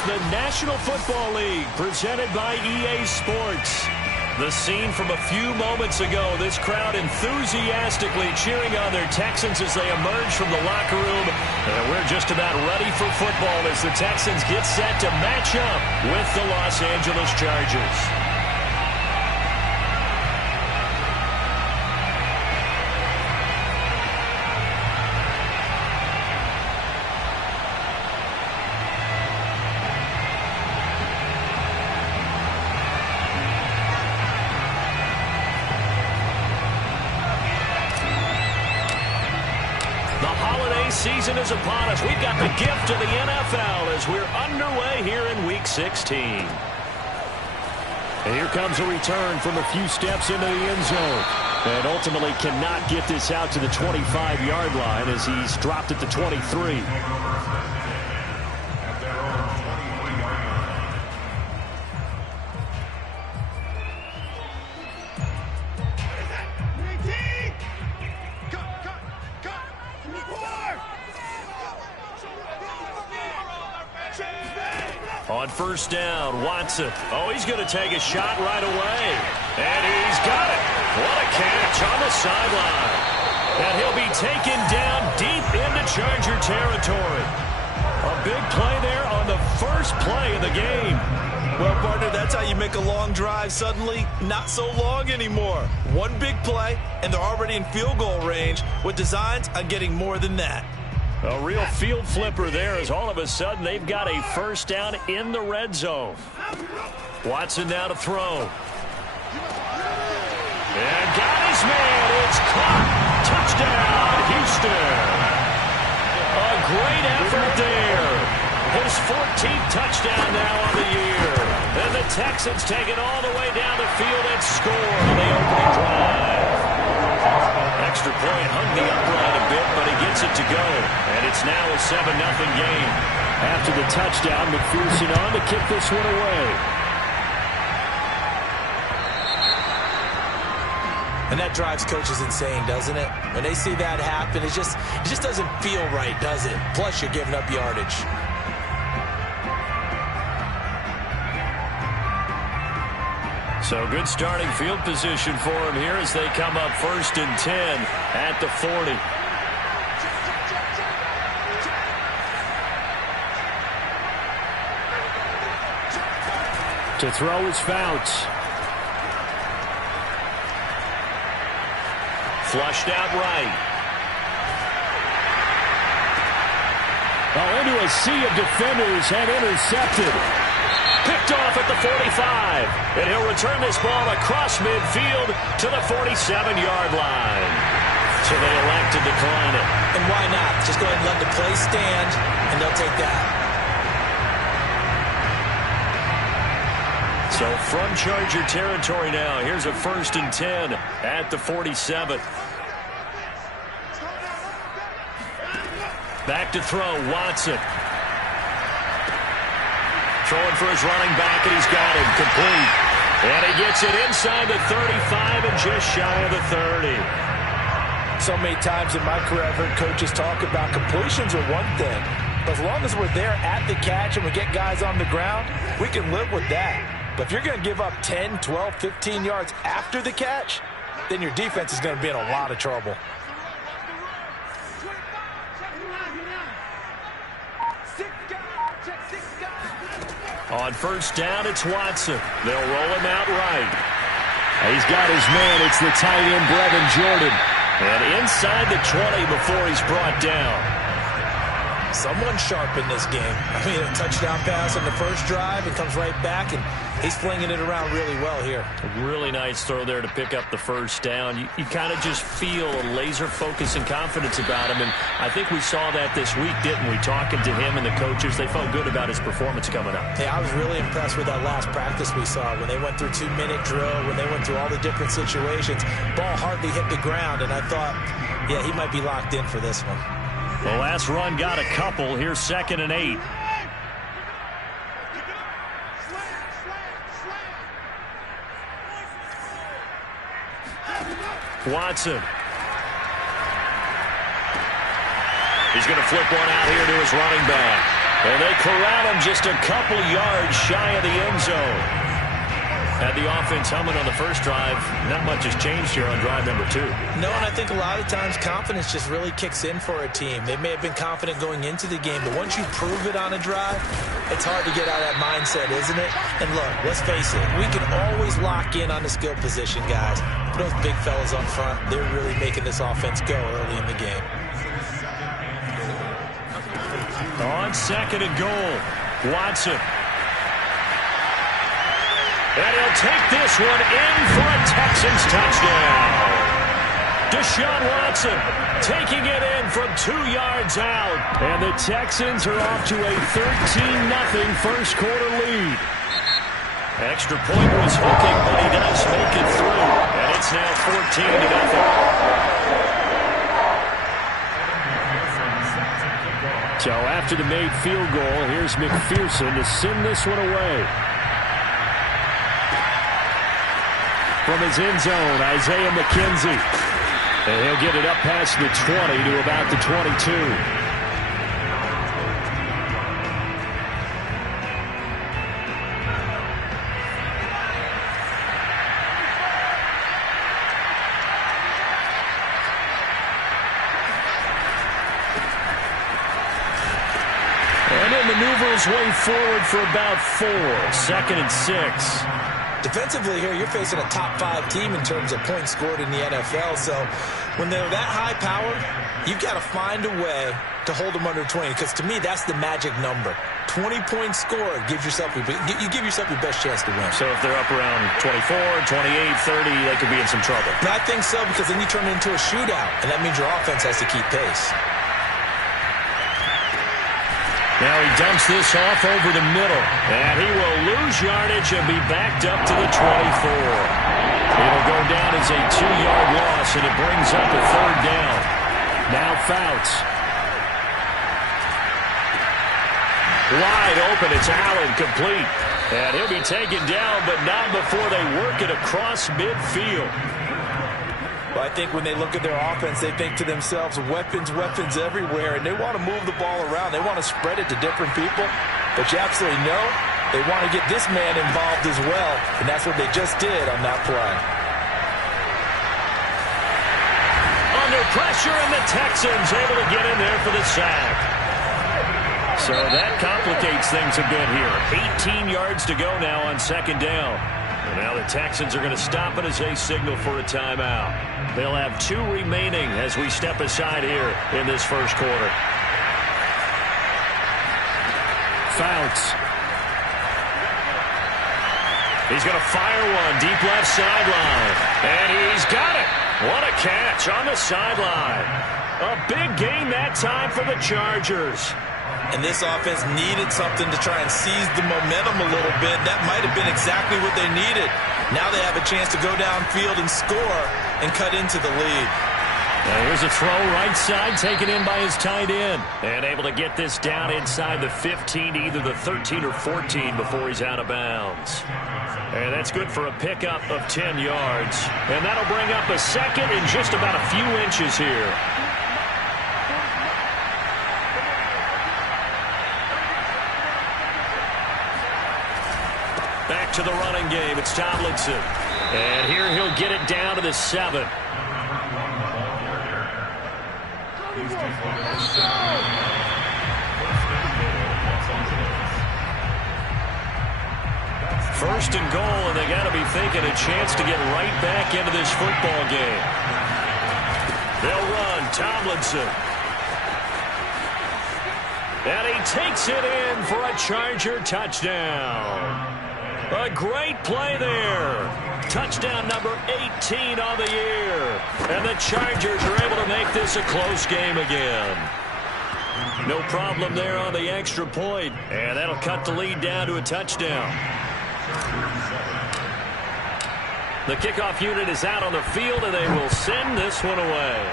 It's the National Football League presented by EA Sports. The scene from a few moments ago, this crowd enthusiastically cheering on their Texans as they emerge from the locker room. And we're just about ready for football as the Texans get set to match up with the Los Angeles Chargers. Season is upon us. We've got the gift of the NFL as we're underway here in Week 16. And here comes a return from a few steps into the end zone. And ultimately cannot get this out to the 25-yard line as he's dropped at the 23. On first down, Watson. Oh, he's going to take a shot right away. And he's got it. What a catch on the sideline. And he'll be taken down deep into Charger territory. A big play there on the first play of the game. Well, partner, that's how you make a long drive suddenly not so long anymore. One big play, and they're already in field goal range with designs on getting more than that. A real field flipper there as all of a sudden they've got a first down in the red zone. Watson now to throw. And got his man. It's caught. Touchdown, Houston. A great effort there. His 14th touchdown now on the year. And the Texans take it all the way down the field and score on the opening drive. Extra point hung the upright a bit, but he gets it to go. And it's now a 7-0 game. After the touchdown, McPherson on to kick this one away. And that drives coaches insane, doesn't it? When they see that happen, it just doesn't feel right, does it? Plus, you're giving up yardage. So good starting field position for him here as they come up 1st and 10 at the 40. To throw is Fouts. Flushed out right. Into a sea of defenders and intercepted. Picked off at the 45. And he'll return this ball across midfield to the 47-yard line. So they elect to decline it. And why not? Just go ahead and let the play stand, and they'll take that. So from Charger territory now, here's a 1st and 10 at the 47. Back to throw, Watson. Throwing for his running back, and he's got him complete. And he gets it inside the 35 and just shy of the 30. So many times in my career, I've heard coaches talk about completions are one thing. But as long as we're there at the catch and we get guys on the ground, we can live with that. But if you're going to give up 10, 12, 15 yards after the catch, then your defense is going to be in a lot of trouble. On first down, it's Watson. They'll roll him out right. He's got his man. It's the tight end, Brevin Jordan. And inside the 20 before he's brought down. Someone sharp in this game. I mean, a touchdown pass on the first drive and comes right back, and he's flinging it around really well here. A really nice throw there to pick up the first down. You kind of just feel a laser focus and confidence about him, and I think we saw that this week, didn't we? Talking to him and the coaches, they felt good about his performance coming up. Hey, I was really impressed with that last practice we saw when they went through 2-minute drill, when they went through all the different situations. Ball hardly hit the ground, and I thought, yeah, he might be locked in for this one. The last run got a couple. Here's 2nd and 8. Watson. He's going to flip one out here to his running back. And they corral him just a couple yards shy of the end zone. Had the offense humming on the first drive. Not much has changed here on drive number 2. No, and I think a lot of times confidence just really kicks in for a team. They may have been confident going into the game, but once you prove it on a drive, it's hard to get out of that mindset, isn't it? And look, let's face it, we can always lock in on the skill position, guys. Those big fellas up front, they're really making this offense go early in the game. On 2nd and goal, Watson. And he'll take this one in for a Texans touchdown. Deshaun Watson taking it in from 2 yards out. And the Texans are off to a 13-0 first quarter lead. Extra point was hooking, but he does make it through. And it's now 14-0. So after the made field goal, here's McPherson to send this one away. From his end zone, Isaiah McKenzie. And he'll get it up past the 20 to about the 22. And it maneuvers way forward for about 4. 2nd and 6. Defensively here, you're facing a top-5 team in terms of points scored in the NFL. So when they're that high power, you've got to find a way to hold them under 20. Because to me, that's the magic number. 20 points scored gives yourself you give yourself your best chance to win. So if they're up around 24, 28, 30, they could be in some trouble. And I think so, because then you turn it into a shootout, and that means your offense has to keep pace. Now he dumps this off over the middle, and he will lose yardage and be backed up to the 24. It'll go down as a 2-yard loss, and it brings up a 3rd down. Now Fouts. Wide open, it's Allen, complete. And he'll be taken down, but not before they work it across midfield. Well, I think when they look at their offense, they think to themselves, weapons, weapons everywhere, and they want to move the ball around. They want to spread it to different people, but you absolutely know they want to get this man involved as well, and that's what they just did on that play. Under pressure, and the Texans able to get in there for the sack. So that complicates things a bit here. 18 yards to go now on 2nd down. And now the Texans are going to stop it as they signal for a timeout. They'll have 2 remaining as we step aside here in this first quarter. Fouts. He's going to fire one deep left sideline. And he's got it. What a catch on the sideline. A big gain that time for the Chargers. And this offense needed something to try and seize the momentum a little bit. That might have been exactly what they needed. Now they have a chance to go downfield and score and cut into the lead. Now here's a throw right side taken in by his tight end. And able to get this down inside the 15, either the 13 or 14 before he's out of bounds. And that's good for a pickup of 10 yards. And that'll bring up a 2nd and just about a few inches here. Back to the running game. It's Tomlinson. And here he'll get it down to the 7. First and goal, and they got to be thinking a chance to get right back into this football game. They'll run Tomlinson. And he takes it in for a Charger touchdown. A great play there. Touchdown number 18 on the year. And the Chargers are able to make this a close game again. No problem there on the extra point. And that'll cut the lead down to a touchdown. The kickoff unit is out on the field, and they will send this one away.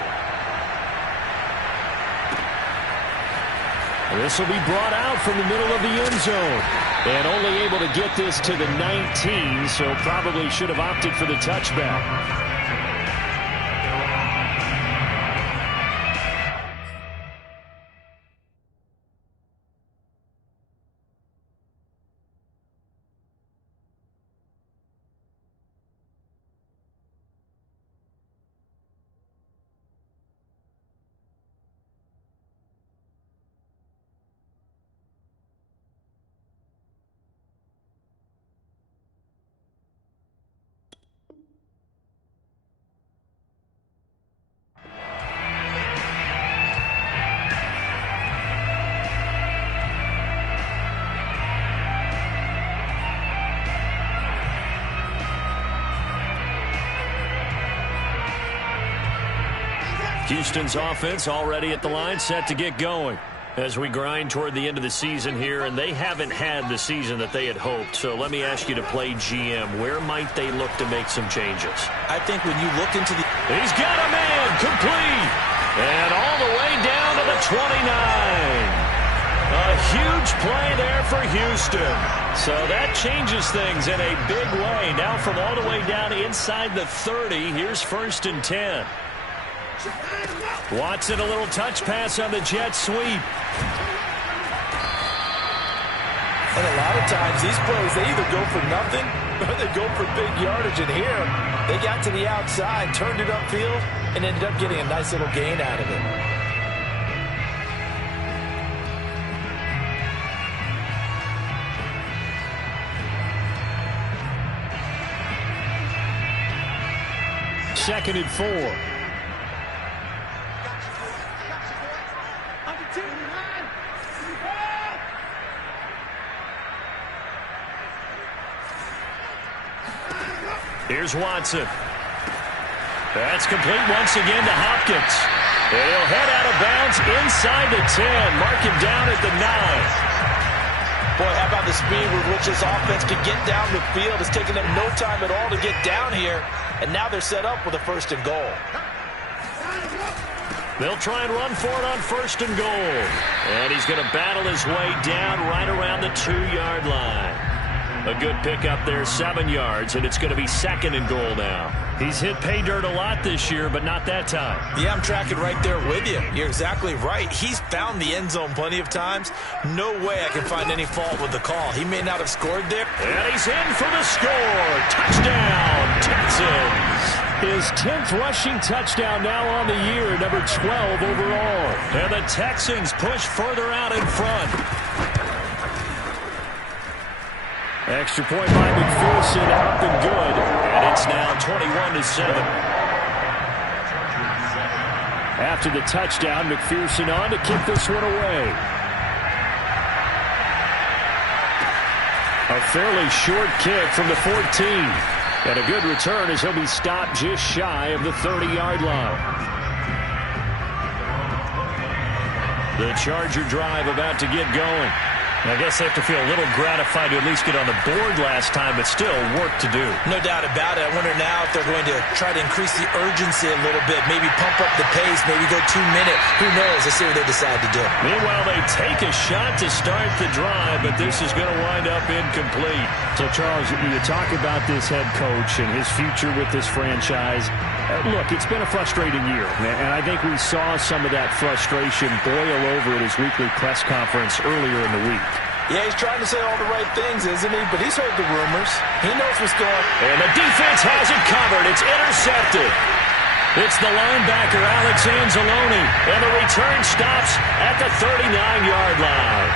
This will be brought out from the middle of the end zone. And only able to get this to the 19, so probably should have opted for the touchback. Houston's offense already at the line, set to get going as we grind toward the end of the season here, and they haven't had the season that they had hoped. So let me ask you to play GM. Where might they look to make some changes? I think when you look into the... He's got a man, complete, and all the way down to the 29. A huge play there for Houston. So that changes things in a big way. Now from all the way down inside the 30, here's 1st and 10. Watson, a little touch pass on the jet sweep. And a lot of times these plays, they either go for nothing or they go for big yardage. And here, they got to the outside, turned it upfield, and ended up getting a nice little gain out of it. Second and 4. Here's Watson. That's complete once again to Hopkins. And he'll head out of bounds inside the 10. Mark him down at the 9. Boy, how about the speed with which this offense can get down the field? It's taken them no time at all to get down here. And now they're set up with a 1st and goal. They'll try and run for it on 1st and goal. And he's going to battle his way down right around the 2-yard line. A good pickup there, 7 yards, and it's going to be 2nd and goal now. He's hit pay dirt a lot this year, but not that time. Yeah, I'm tracking right there with you. You're exactly right. He's found the end zone plenty of times. No way I can find any fault with the call. He may not have scored there. And he's in for the score. Touchdown, Texans. His 10th rushing touchdown now on the year, number 12 overall. And the Texans push further out in front. Extra point by McPherson, up and good. And it's now 21-7. After the touchdown, McPherson on to kick this one away. A fairly short kick from the 14. And a good return as he'll be stopped just shy of the 30-yard line. The Charger drive about to get going. I guess they have to feel a little gratified to at least get on the board last time, but still work to do. No doubt about it. I wonder now if they're going to try to increase the urgency a little bit, maybe pump up the pace, maybe go 2-minute. Who knows? Let's see what they decide to do. Meanwhile, they take a shot to start the drive, but this is going to wind up incomplete. So, Charles, you talk about this head coach and his future with this franchise. Look, it's been a frustrating year, and I think we saw some of that frustration boil over at his weekly press conference earlier in the week. Yeah, he's trying to say all the right things, isn't he? But he's heard the rumors. He knows what's going on. And the defense has it covered. It's intercepted. It's the linebacker, Alex Anzalone. And the return stops at the 39-yard line.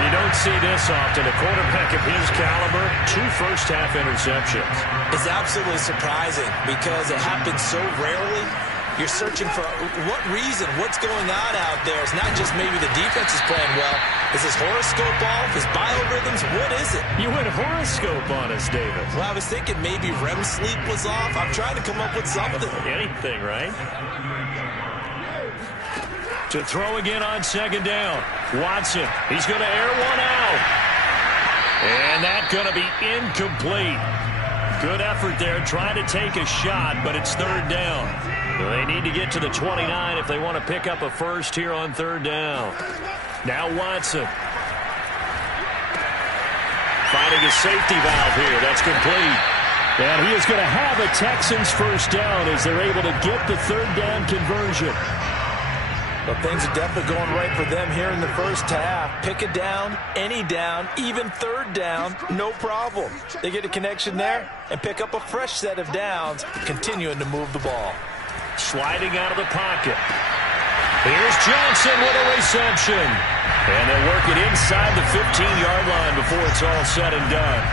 You don't see this often. A quarterback of his caliber, 2 first-half interceptions. It's absolutely surprising because it happens so rarely. You're searching for what reason, what's going on out there. It's not just maybe the defense is playing well. Is his horoscope off? His biorhythms? What is it? You went horoscope on us, David. Well, I was thinking maybe REM sleep was off. I'm trying to come up with something. Anything, right? To throw again on 2nd down. Watson, he's going to air one out. And that's going to be incomplete. Good effort there, trying to take a shot, but it's 3rd down. They need to get to the 29 if they want to pick up a first here on 3rd down. Now Watson. Finding a safety valve here. That's complete. And he is going to have a Texans first down as they're able to get the 3rd down conversion. Well, things are definitely going right for them here in the first half. Pick a down, any down, even 3rd down, no problem. They get a connection there and pick up a fresh set of downs, continuing to move the ball. Sliding out of the pocket. Here's Johnson with a reception. And they'll work it inside the 15-yard line before it's all said and done.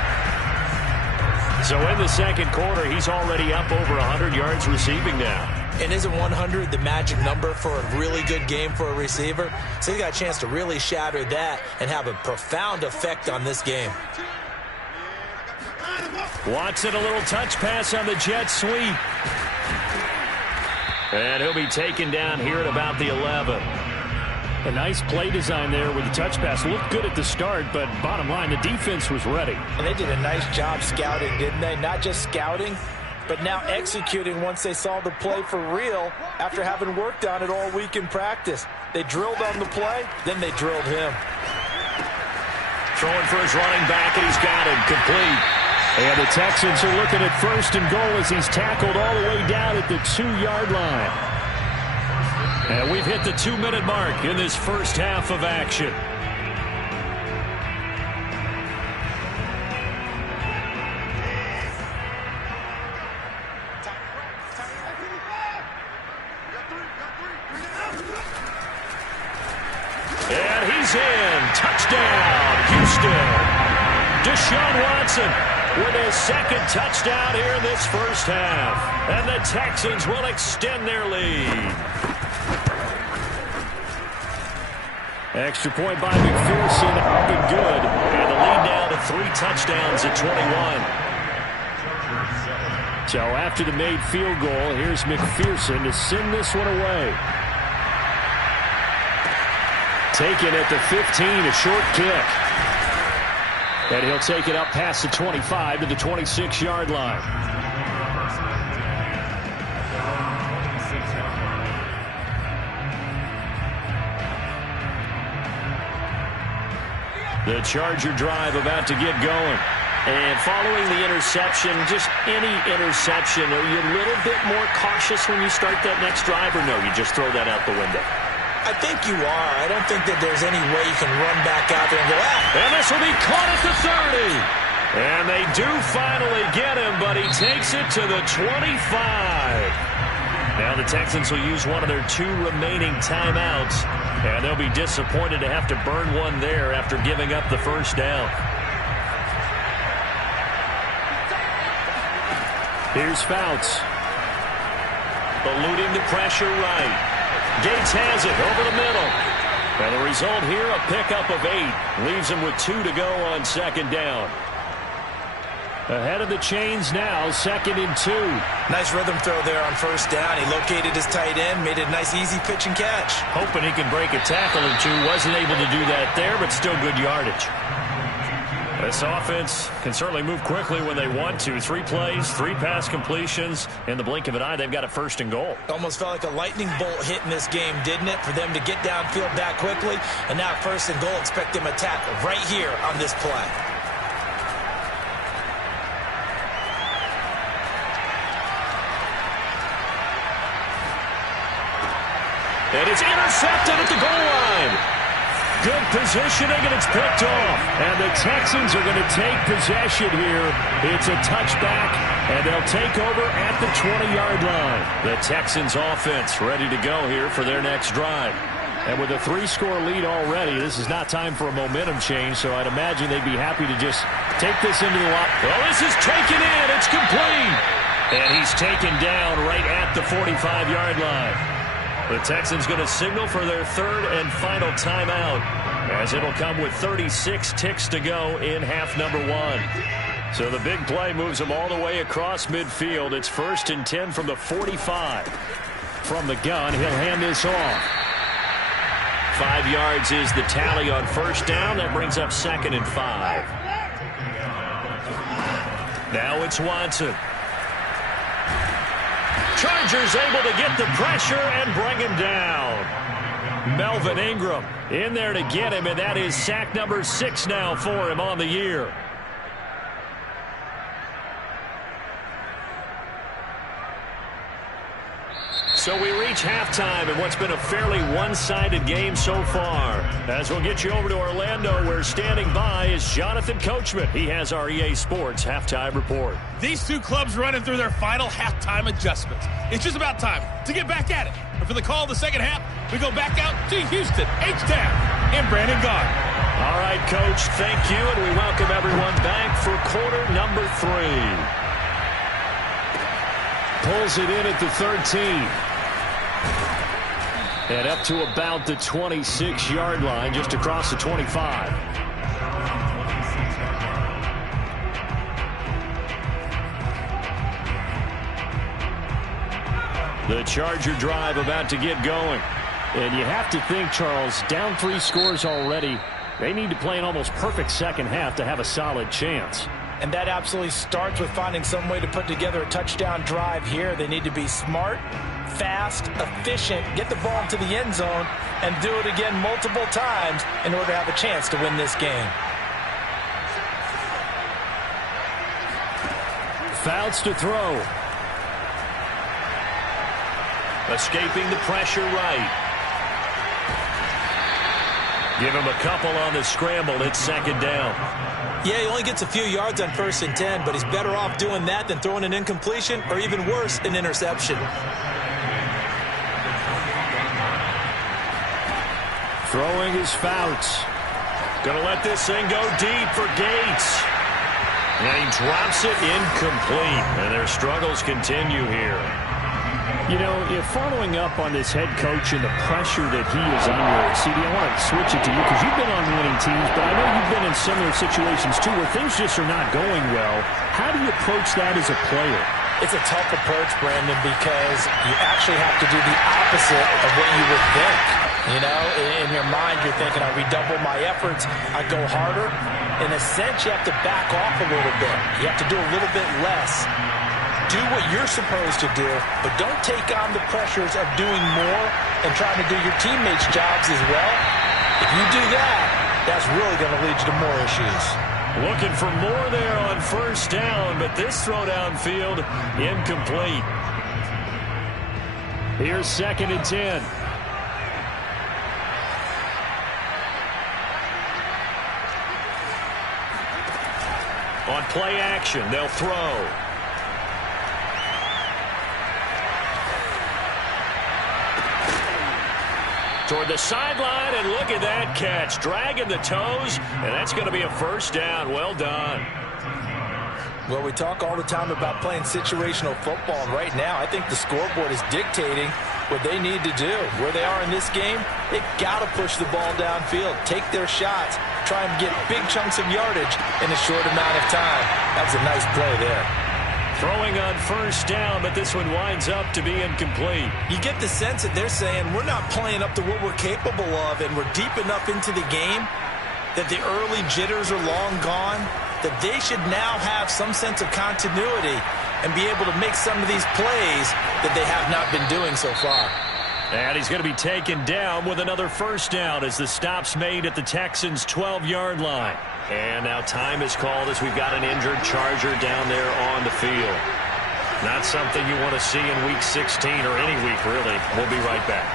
So in the 2nd quarter, he's already up over 100 yards receiving now. And isn't 100 the magic number for a really good game for a receiver? So he got a chance to really shatter that and have a profound effect on this game. Watson, a little touch pass on the jet sweep. And he'll be taken down here at about the 11. A nice play design there with the touch pass. Looked good at the start, but bottom line, the defense was ready. And they did a nice job scouting, didn't they? Not just scouting, but now executing once they saw the play for real after having worked on it all week in practice. They drilled on the play, then they drilled him. Throwing for his running back, and he's got it. Complete. And the Texans are looking at 1st and goal as he's tackled all the way down at the 2-yard line. And we've hit the 2-minute mark in this first half of action. And he's in. Touchdown, Houston. Deshaun Watson with his 2nd touchdown here in this first half. And the Texans will extend their lead. Extra point by McPherson. Good. And the lead now to 3 touchdowns at 21. So after the made field goal, here's McPherson to send this one away. Taken at the 15, a short kick. And he'll take it up past the 25 to the 26-yard line. The Charger drive about to get going. And following the interception, just any interception, are you a little bit more cautious when you start that next drive, or no, you just throw that out the window? I think you are. I don't think that there's any way you can run back out there and go, And this will be caught at the 30. And they do finally get him, but he takes it to the 25. Now the Texans will use one of their 2 remaining timeouts, and they'll be disappointed to have to burn one there after giving up the first down. Here's Fouts. Eluding the pressure right. Gates has it over the middle. And the result here, a pickup of 8. Leaves him with 2 to go on 2nd down. Ahead of the chains now, 2nd and 2. Nice rhythm throw there on 1st down. He located his tight end, made a nice easy pitch and catch. Hoping he can break a tackle or 2. Wasn't able to do that there, but still good yardage. This offense can certainly move quickly when they want to. 3 plays, 3 pass completions. In the blink of an eye, they've got a 1st and goal. Almost felt like a lightning bolt hit in this game, didn't it? For them to get downfield that quickly. And now 1st and goal, expect them to tackle right here on this play. And it's intercepted at the goal line. Good positioning, and it's picked off. And the Texans are going to take possession here. It's a touchback, and they'll take over at the 20-yard line. The Texans offense ready to go here for their next drive. And with a 3-score lead already, this is not time for a momentum change, so I'd imagine they'd be happy to just take this into the lot. Well, this is taken in. It's complete. And he's taken down right at the 45-yard line. The Texans going to signal for their 3rd and final timeout, as it'll come with 36 ticks to go in half number 1. So the big play moves them all the way across midfield. It's 1st and 10 from the 45. From the gun, he'll hand this off. 5 yards is the tally on 1st down. That brings up 2nd and 5. Now it's Watson. Chargers able to get the pressure and bring him down. Melvin Ingram in there to get him, and that is sack number 6 now for him on the year. So we reach halftime in what's been a fairly one-sided game so far. As we'll get you over to Orlando, where standing by is Jonathan Coachman. He has our EA Sports halftime report. These 2 clubs running through their final halftime adjustments. It's just about time to get back at it. And for the call of the second half, we go back out to Houston, H-Town, and Brandon Gaudin. All right, Coach, thank you, and we welcome everyone back for quarter number 3. Pulls it in at the 13. And up to about the 26-yard line, just across the 25. The Charger drive about to get going. And you have to think, Charles, down 3 scores already. They need to play an almost perfect second half to have a solid chance. And that absolutely starts with finding some way to put together a touchdown drive here. They need to be smart, fast, efficient, get the ball into the end zone, and do it again multiple times in order to have a chance to win this game. Fouts to throw. Escaping the pressure right. Give him a couple on the scramble. It's second down. Yeah, he only gets a few yards on 1st and 10, but he's better off doing that than throwing an incompletion or even worse, an interception. Throwing his Fouts. Gonna let this thing go deep for Gates. And he drops it incomplete. And their struggles continue here. You know, if following up on this head coach and the pressure that he is under, CD, I want to switch it to you because you've been on winning teams, but I know you've been in similar situations too where things just are not going well. How do you approach that as a player? It's a tough approach, Brandon, because you actually have to do the opposite of what you would think. You know, in your mind, you're thinking, I redouble my efforts, I go harder. In a sense, you have to back off a little bit. You have to do a little bit less. Do what you're supposed to do, but don't take on the pressures of doing more and trying to do your teammates' jobs as well. If you do that, that's really going to lead you to more issues. Looking for more there on 1st down, but this throw downfield incomplete. Here's 2nd and 10. On play action, they'll throw. Toward the sideline, and look at that catch. Dragging the toes, and that's going to be a 1st down. Well done. Well, we talk all the time about playing situational football, and right now I think the scoreboard is dictating what they need to do. Where they are in this game, they've got to push the ball downfield, take their shots, try and get big chunks of yardage in a short amount of time. That was a nice play there. Throwing on 1st down, but this one winds up to be incomplete. You get the sense that they're saying we're not playing up to what we're capable of, and we're deep enough into the game that the early jitters are long gone, that they should now have some sense of continuity and be able to make some of these plays that they have not been doing so far. And he's going to be taken down with another 1st down as the stop's made at the Texans' 12-yard line. And now time is called as we've got an injured Charger down there on the field. Not something you want to see in Week 16 or any week, really. We'll be right back.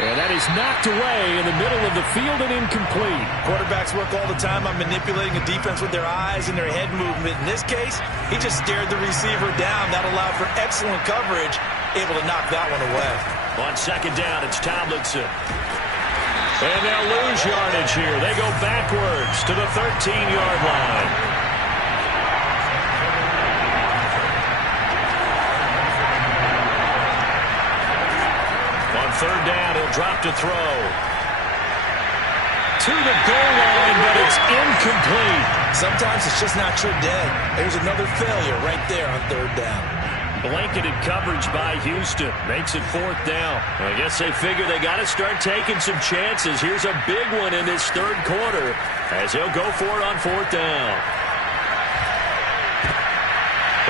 And that is knocked away in the middle of the field and incomplete. Quarterbacks work all the time on manipulating a defense with their eyes and their head movement. In this case, he just stared the receiver down. That allowed for excellent coverage, able to knock that one away. On 2nd down, it's Tomlinson. And they'll lose yardage here. They go backwards to the 13-yard line. On 3rd down, he'll drop to throw. To the goal line, but it's incomplete. Sometimes it's just not your day. There's another failure right there on 3rd down. Blanketed coverage by Houston. Makes it 4th down. I guess they figure they got to start taking some chances. Here's a big one in this 3rd quarter as he'll go for it on 4th down.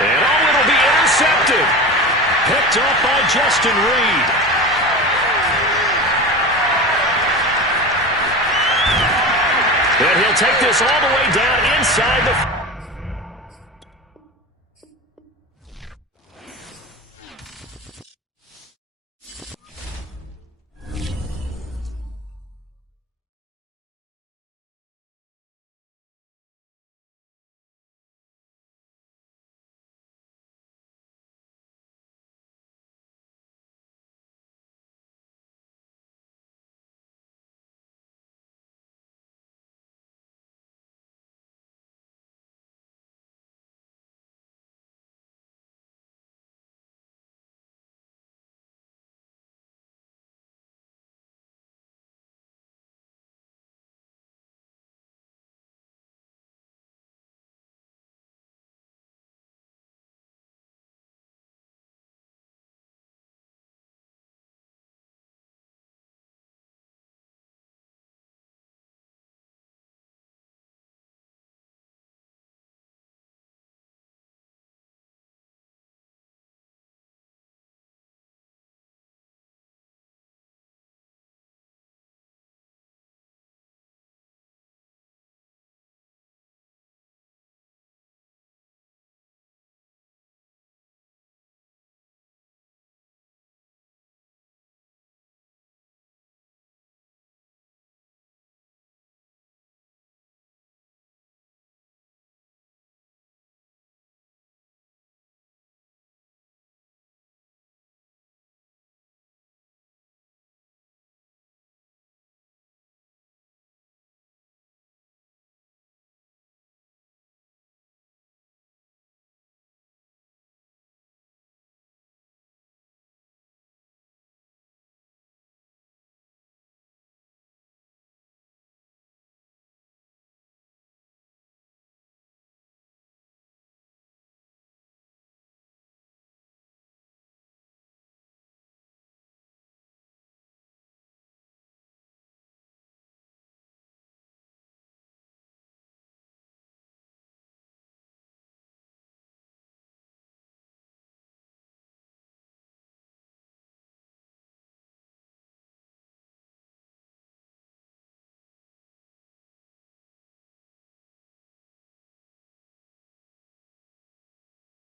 And it'll be intercepted. Picked up by Justin Reed. And he'll take this all the way down inside the